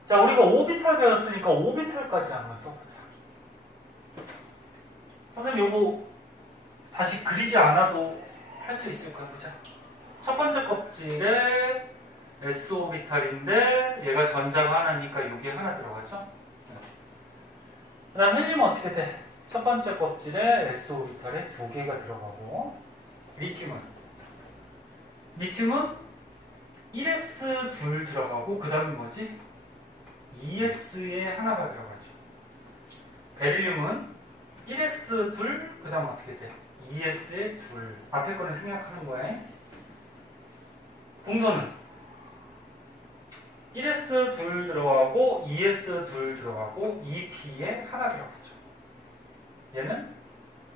자, 우리가 오비탈 배웠으니까 오비탈까지 한번 써보자. 선생님, 요거 다시 그리지 않아도 할 수 있을까 보자. 첫 번째 껍질에 S오비탈인데 얘가 전자가 하나니까 여기 하나 들어가죠? 그 다음 헬륨은 어떻게 돼? 첫 번째 껍질에 S오비탈에 2개가 들어가고 리튬은 1S 둘 들어가고 그 다음에 뭐지? 2S에 하나가 들어가죠. 베릴륨은 1S 둘, 그 다음 어떻게 돼? 2S에 둘. 앞에 거는 생략하는 거야. 궁소는 1S 둘 들어가고 2S 둘 들어가고 2P에 하나 들어가죠. 얘는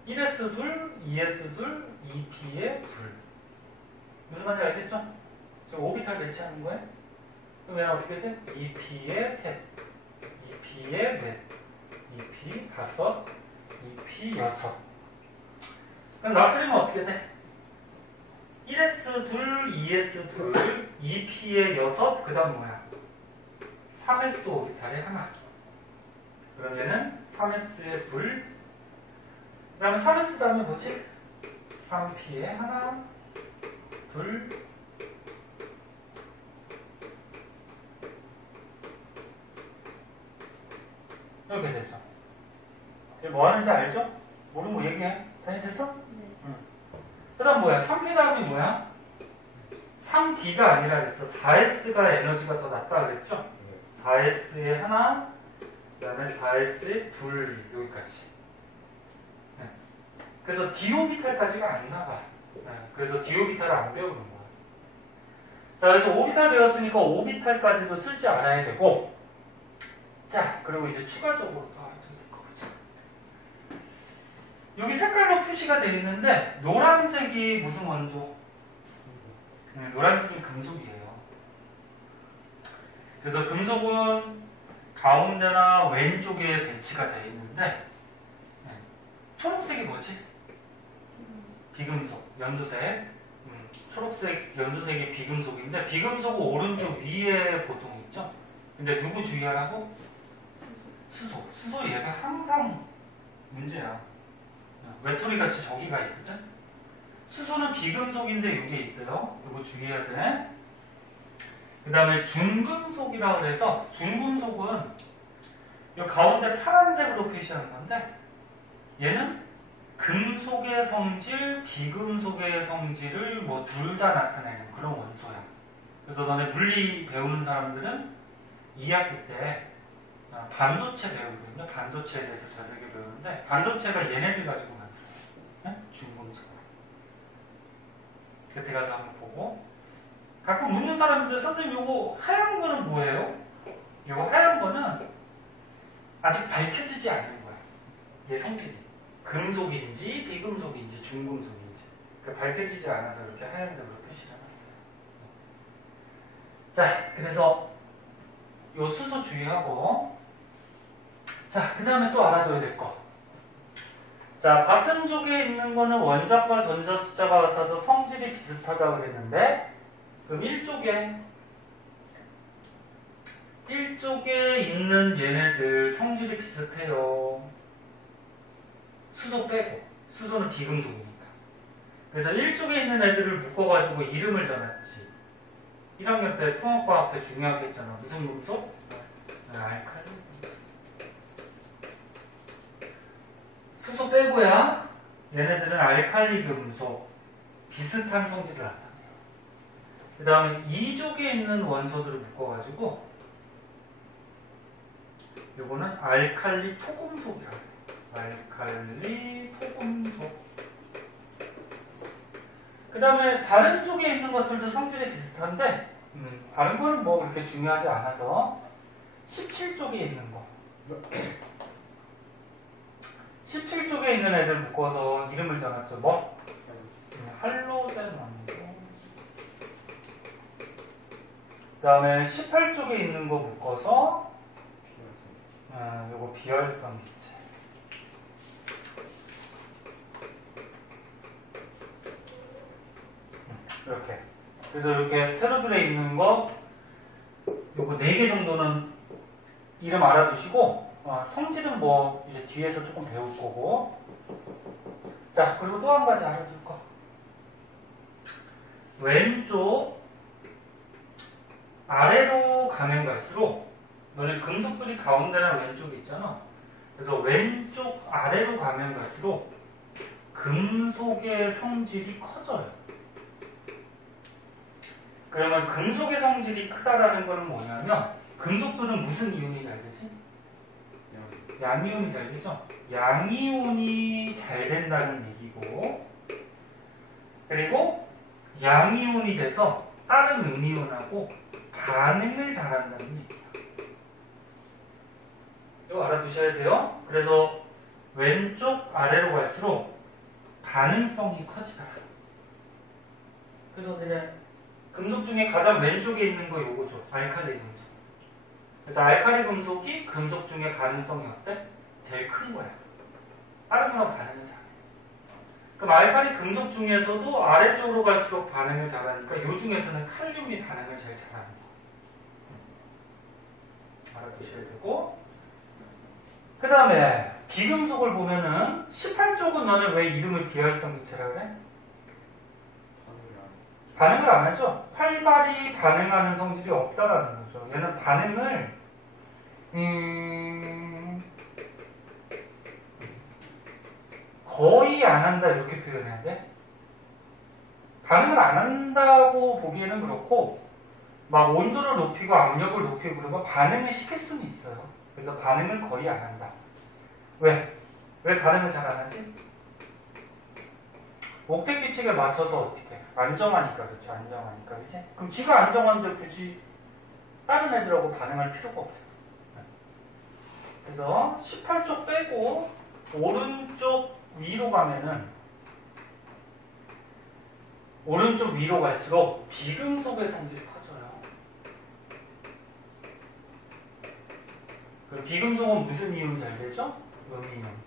1S 둘, 2S 둘, 2P에 둘. 무슨 말인지 알겠죠? 지금 오비탈 배치하는 거예요. 그럼 얘는 어떻게 돼? 2P에 셋, 2P에 넷, 2P 다섯, 2P 여섯. 그럼 나트륨은 어떻게 돼? 1S 둘, 2S 둘, 2P에 여섯, 그 다음 뭐야? 3S 오비탈에 하나. 그럼 얘는 3S에 둘, 그 다음에 3S 다음에 뭐지? 3P에 하나, 둘, 이렇게 되죠. 이게 뭐 하는지 알죠? 모르는 거 얘기해. 다시 됐어? 네. 응. 그 다음 뭐야? 3P 다음이 뭐야? 3D가 아니라 그랬어. 4S가 에너지가 더 낮다 그랬죠? 4S에 하나, 그 다음에 4S에 둘, 여기까지. 네. 그래서 D오비탈까지가 안 나가. 네. 그래서 D오비탈을 안 배우는 거야. 자, 그래서 오비탈 배웠으니까 오비탈까지도 쓸 줄 알아야 되고, 자, 그리고 이제 추가적으로 더 해도 될 것 같아. 여기 색깔로 표시가 되어 있는데, 노란색이 무슨 원소? 네, 노란색이 금속이에요. 그래서 금속은 가운데나 왼쪽에 배치가 되어 있는데, 초록색이 뭐지? 비금속, 연두색. 초록색, 연두색이 비금속인데 비금속은 오른쪽 위에 보통 있죠? 근데 누구 주의하라고? 수소. 수소 얘가 항상 문제야. 외톨이 같이 저기가 있거든? 수소는 비금속인데 여기 있어요. 이거 주의해야 돼. 그 다음에 중금속이라고 해서 중금속은 이 가운데 파란색으로 표시하는 건데 얘는 금속의 성질, 비금속의 성질을 뭐 둘 다 나타내는 그런 원소야. 그래서 너네 물리 배우는 사람들은 2학기 때 반도체 배우거든요. 반도체에 대해서 자세하게 배우는데 반도체가 얘네들 가지고 만들어요. 네? 중금속. 그때 가서 한번 보고 가끔 묻는 사람들 선생님 요거 하얀 거는 뭐예요? 요거 하얀 거는 아직 밝혀지지 않은 거야. 얘 성질이. 금속인지 비금속인지 중금속인지 밝혀지지 않아서 이렇게 하얀색으로 표시를 해놨어요. 자, 그래서 요 수소 주의하고 자, 그 다음에 또 알아둬야 될 거. 자, 같은 쪽에 있는 거는 원자과 전자 숫자가 같아서 성질이 비슷하다고 그랬는데 그럼 1쪽에 있는 얘네들 성질이 비슷해요. 수소 빼고. 수소는 비금속이니까. 그래서 1쪽에 있는 애들을 묶어가지고 이름을 정했지. 1학년 때 통합과학 때 중요하게 했잖아. 무슨 금속? 알칼리 금속. 수소 빼고야 얘네들은 알칼리 금속. 비슷한 성질을 나타내요. 그 다음에 2쪽에 있는 원소들을 묶어가지고 요거는 알칼리 토금속이라고 해요. 알칼리 토금속. 그 다음에 다른 쪽에 있는 것들도 성질이 비슷한데 다른 거는 뭐 그렇게 중요하지 않아서 17쪽에 있는 거 17쪽에 있는 애들 묶어서 이름을 정했죠. 뭐? 할로젠 원소. 그 다음에 18쪽에 있는 거 묶어서 요거 비활성 기체. 이렇게. 그래서 이렇게 세로들에 있는 거 요거 4개 정도는 이름 알아두시고 성질은 뭐 이제 뒤에서 조금 배울 거고. 자, 그리고 또 한 가지 알아둘 거. 왼쪽 아래로 가면 갈수록 너네 금속들이 가운데나 왼쪽에 있잖아. 그래서 왼쪽 아래로 가면 갈수록 금속의 성질이 커져요. 그러면 금속의 성질이 크다라는 것은 뭐냐면 금속들은 무슨 이온이 잘 되지? 양이온이 잘 되죠? 양이온이 잘 된다는 얘기고 그리고 양이온이 돼서 다른 음이온하고 반응을 잘한다는 얘기예요. 이거 알아두셔야 돼요. 그래서 왼쪽 아래로 갈수록 반응성이 커지더라. 그래서 그냥 금속 중에 가장 왼쪽에 있는 거 요거죠. 알칼리 금속. 그래서 알칼리 금속이 금속 중에 반응성이 어때? 제일 큰 거야. 다른 거랑 반응을 잘해. 그럼 알칼리 금속 중에서도 아래쪽으로 갈수록 반응을 잘하니까 요 중에서는 칼륨이 반응을 제일 잘하는 거. 알아두셔야 되고 그 다음에 비금속을 보면은 18쪽은 너는 왜 이름을 비활성 기체라 그래? 반응을 안 하죠? 활발히 반응하는 성질이 없다라는 거죠. 얘는 반응을 거의 안 한다 이렇게 표현해야 돼. 반응을 안 한다고 보기에는 그렇고 막 온도를 높이고 압력을 높이고 그러면 반응을 시킬 수는 있어요. 그래서 반응을 거의 안 한다. 왜? 왜 반응을 잘 안 하지? 옥텟 규칙에 맞춰서 어떻게? 안정하니까, 그렇죠? 안정하니까, 그치? 그럼 지가 안정한데 굳이 다른 애들하고 반응할 필요가 없어요. 그래서 18쪽 빼고 오른쪽 위로 가면은 오른쪽 위로 갈수록 비금속의 성질이 커져요. 그럼 비금속은 무슨 이온이 잘 되죠? 음이온.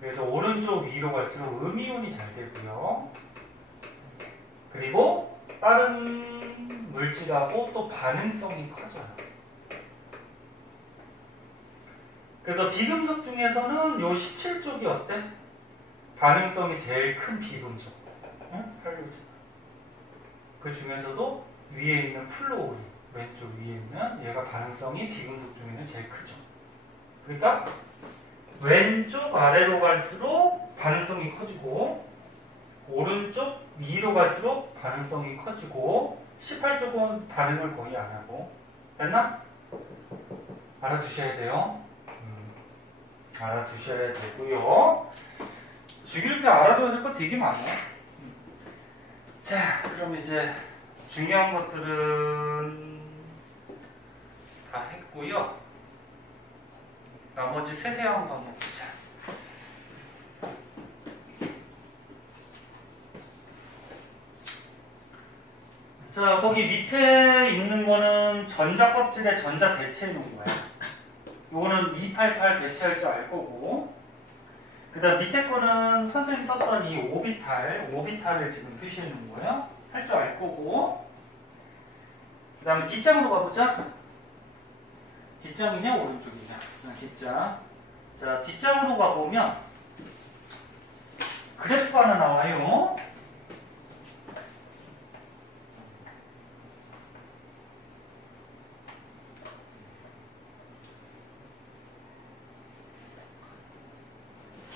그래서 오른쪽 위로 갈수록 음이온이 잘 되고요. 그리고 다른 물질하고 또 반응성이 커져요. 그래서 비금속 중에서는 요 17쪽이 어때? 반응성이 제일 큰 비금속. 응? 할로젠. 그 중에서도 위에 있는 플로우린, 왼쪽 위에 있는 얘가 반응성이 비금속 중에는 제일 크죠. 그러니까 왼쪽 아래로 갈수록 반응성이 커지고 오른쪽 위로 갈수록 반응성이 커지고 18쪽은 반응을 거의 안 하고. 됐나? 알아두셔야 돼요. 알아두셔야 되고요. 주기율표 알아둬야 될 거 되게 많아요. 자, 그럼 이제 중요한 것들은 다 했고요. 나머지 세세한 거 한번 보자. 자, 거기 밑에 있는 거는 전자 껍질에 전자 배치해 놓은 거야. 요거는 288 배치할 줄 알 거고, 그 다음 밑에 거는 선생님 썼던 이 오비탈을 지금 표시해 놓은 거예요. 할 줄 알 거고, 그 다음에 뒷장으로 가보자. 뒷장이냐 오른쪽이냐? 뒷장. 자, 뒷장으로 가보면 그래프가 하나 나와요.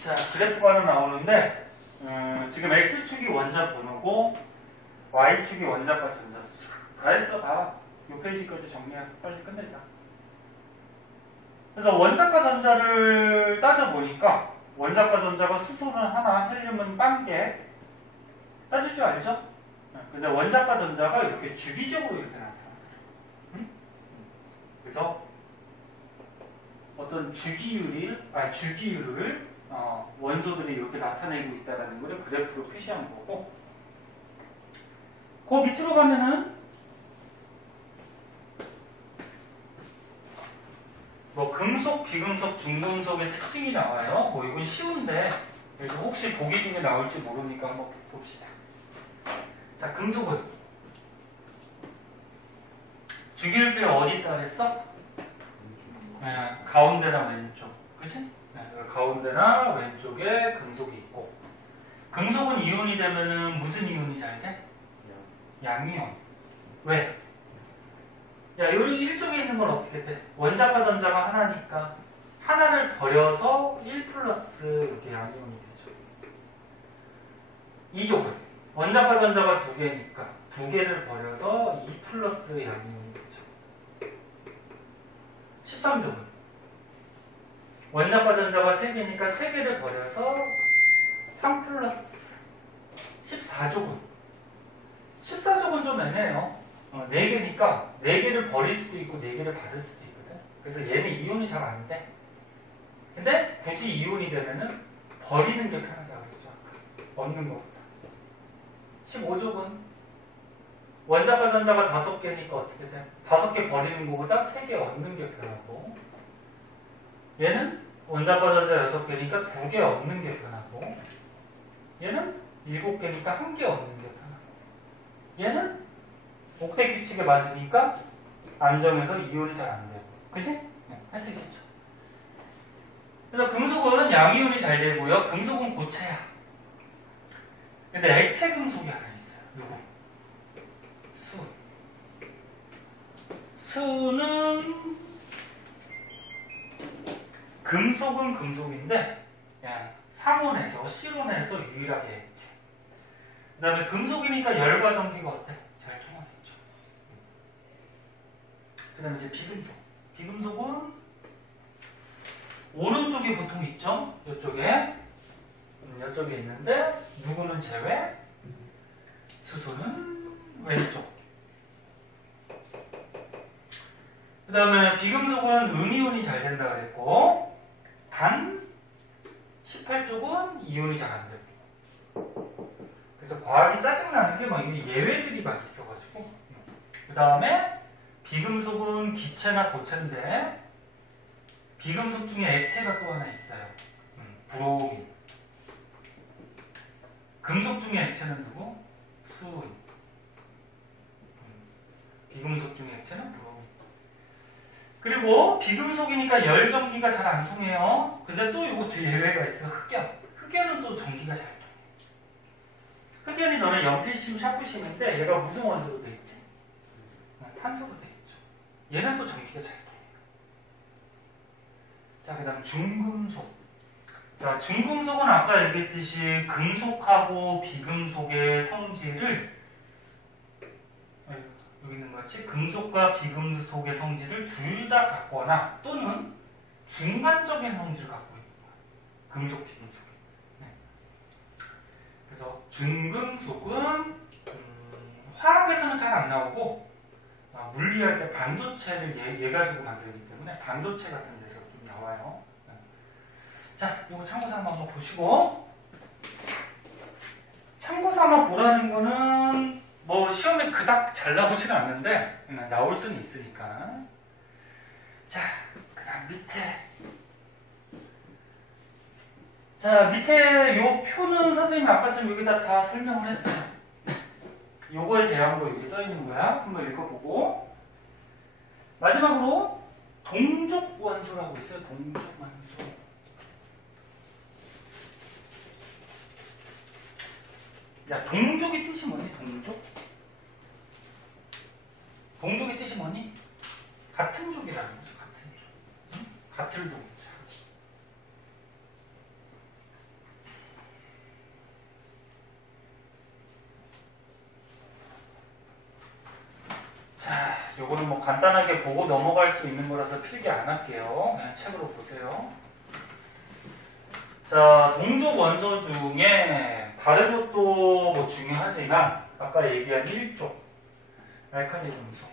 자, 그래프가 하나 나오는데 지금 X축이 원자 번호고 Y축이 원자과 전자수. 다 했어, 봐. 이 페이지까지 정리해. 빨리 끝내자. 그래서 원자과 전자를 따져보니까 원자과 전자가 수소는 하나, 헬륨은 1개 따질 줄 알죠? 근데 원자과 전자가 이렇게 주기적으로 이렇게 나타나요. 응? 그래서 어떤 주기율을 원소들이 이렇게 나타내고 있다는 것을 그래프로 표시한 거고, 그 밑으로 가면은 뭐 금속, 비금속, 중금속의 특징이 나와요. 뭐 이건 쉬운데 그래서 혹시 보기 중에 나올지 모르니까 한번 봅시다. 자, 금속은 주기율표 어디다 그랬어? 가운데나 왼쪽, 그치? 가운데나 왼쪽에 금속이 있고, 금속은 이온이 되면은 무슨 이온이 잘 돼? 양이온. 왜? 야, 여기 일쪽에 있는 건 어떻게 돼? 원자과 전자가 하나니까 하나를 버려서 1 플러스 이렇게 양이온이 되죠. 이쪽은 원자과 전자가 2개니까 2개를 버려서 2 플러스 양이온이 되죠. 13쪽은 원자과 전자가 3개니까 3개를 버려서 3 플러스. 14쪽은 14쪽은 좀 애매해요. 4개니까 4개를 버릴 수도 있고 4개를 받을 수도 있거든. 그래서 얘는 이온이 잘 안 돼. 근데 굳이 이온이 되면은 버리는 게 편하다고 그랬죠. 얻는 것보다. 15쪽은 원자과 전자가 5개니까 어떻게 돼? 5개 버리는 것보다 3개 얻는 게 편하고, 얘는 원자과 전자 6개니까 2개 얻는 게 편하고, 얘는 7개니까 1개 얻는 게 편하고, 얘는 옥텟 규칙에 맞으니까 안정해서 이온이 잘 안 되고. 그치? 네, 할 수 있겠죠. 그래서 금속은 양이온이 잘 되고요. 금속은 고체야. 근데 액체 금속이 하나 있어요. 누구? 수. 수는 금속은 금속인데 그냥 상온에서 실온에서 유일하게 액체. 그 다음에 금속이니까 열과 전기가 어때? 잘 통하겠죠. 그 다음에 이제 비금속. 비금속은 오른쪽에 보통 있죠? 이쪽에. 이쪽에 있는데 누구는 제외? 수소는 왼쪽. 그 다음에 비금속은 음이온이 잘 된다 그랬고, 단 18쪽은 이온이 잘 안 되고. 그래서 과학이 짜증나는 게 막 예외들이 막 있어가지고. 그 다음에 비금속은 기체나 고체인데 비금속 중에 액체가 또 하나 있어요. 브로민. 금속 중에 액체는 누구? 수은. 비금속 중에 액체는 브로민. 그리고 비금속이니까 열 전기가 잘 안 통해요. 근데 또 이것도 예외가 있어. 흑연. 흑연은 또 전기가 잘 통해. 흑연이 너네 연필심, 샤프심인데 얘가 무슨 원소로 돼 있지? 탄소로 돼 있죠. 얘는 또 전기가 잘 통해요. 자, 그 다음 중금속. 자, 중금속은 아까 얘기했듯이 금속하고 비금속의 성질을 여기 있는 것 같이 금속과 비금속의 성질을 둘 다 갖거나 또는 중간적인 성질을 갖고 있는 거야. 금속, 비금속. 네. 그래서 중금속은 화학에서는 잘 안 나오고 물리할 때 반도체를 얘 가지고 만들기 때문에 반도체 같은 데서 좀 나와요. 네. 자, 이거 참고삼아 한번 보시고 참고삼아 보라는 거는 뭐 시험에 그닥 잘 나오지는 않는데 나올 수는 있으니까. 자, 그 다음 밑에. 자, 밑에 요 표는 선생님이 아까 좀 여기다 다 설명을 했어요. 요거에 대한 거 여기 써 있는 거야. 한번 읽어보고. 마지막으로 동족 원소라고 있어요. 동족 원소. 야, 동족의 뜻이 뭐니? 동족? 동족의 뜻이 뭐니? 같은 족이라는 거죠. 같은 족. 응? 같은 동자. 자, 요거는 뭐 간단하게 보고 넘어갈 수 있는 거라서 필기 안 할게요. 그냥 책으로 보세요. 자, 동족 원소 중에 다른 것도 뭐 중요하지만 아까 얘기한 1족 알칼리 금속,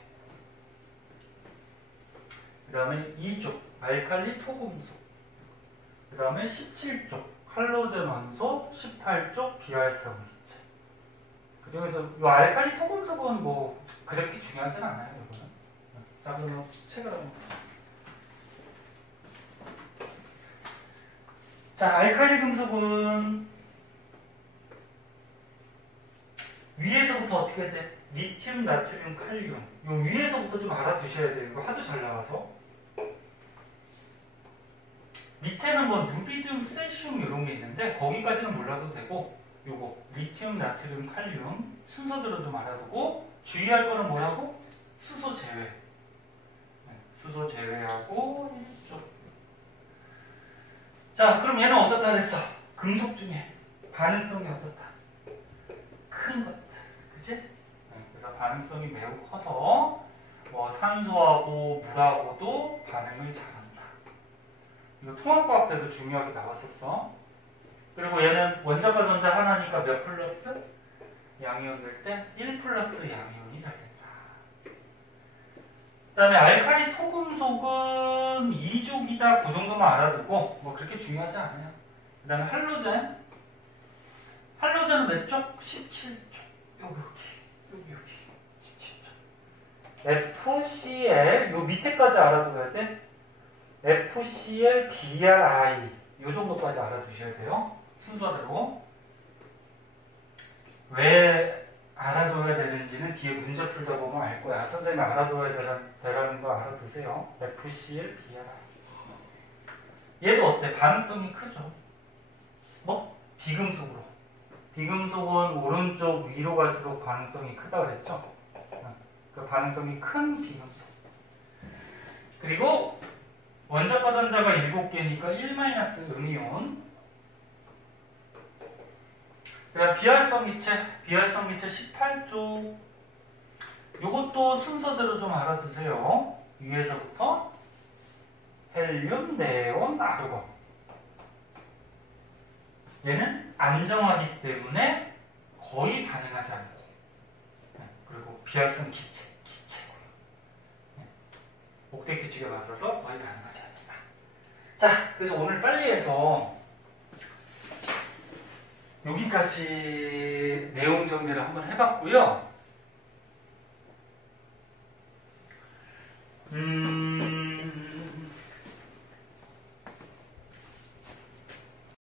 그 다음에 2족 알칼리 토금속, 그 다음에 17족 할로젠 원소, 18족 비활성 기체. 그중에서 이 알칼리 토금속은 뭐 그렇게 중요하진 않아요. 이거는. 자, 그러면 책을 한번 보세요. 자, 알칼리 금속은 위에서부터 어떻게 돼? 리튬, 나트륨, 칼륨. 요 위에서부터 좀 알아두셔야 돼요. 이거 하도 잘 나와서. 밑에는 뭐 누비듐, 세슘 이런 게 있는데 거기까지는 몰라도 되고 요거 리튬, 나트륨, 칼륨 순서대로 좀 알아두고 주의할 거는 뭐라고? 수소 제외. 네, 수소 제외하고 이쪽. 자, 그럼 얘는 어떻다 그랬어? 금속 중에 반응성이 어떻다? 큰 것들. 그치? 네, 그래서 반응성이 매우 커서 뭐 산소하고 물하고도 반응을 잘한다. 이거 통합과학 때도 중요하게 나왔었어. 그리고 얘는 원자과 전자 하나니까 몇 플러스? 양이온 될 때 1 플러스 양이온이 잘 된다. 그 다음에 알칼리 토금속은 2족이다. 그 정도만 알아두고 뭐 그렇게 중요하지 않아요. 그 다음에 할로젠. 할로젠은 몇 쪽? 17쪽. 여기 17쪽. FCl 요 밑에까지 알아둬야 돼. FCl, BRI 요 정도까지 알아두셔야 돼요. 순서대로. 왜 알아둬야 되는지는 뒤에 문제 풀다 보면 알 거야. 선생님이 알아둬야 되라는 거 알아두세요. FCl, BRI. 얘도 어때? 반응성이 크죠. 뭐? 비금속으로. 비금속은 오른쪽 위로 갈수록 반응성이 크다 그랬죠. 그 반응성이 큰 비금속. 그리고 원자과 전자가 7개니까 1-음이온. 그다음 비활성 기체 18쪽. 요것도 순서대로 좀 알아두세요. 위에서부터 헬륨, 네온, 아르곤. 얘는 안정하기 때문에 거의 반응하지 않고. 그리고 비활성 기체고요. 목대 규칙에 맞춰서 거의 반응하지 않는다. 자, 그래서 오늘 빨리 해서 여기까지 내용 정리를 한번 해봤고요.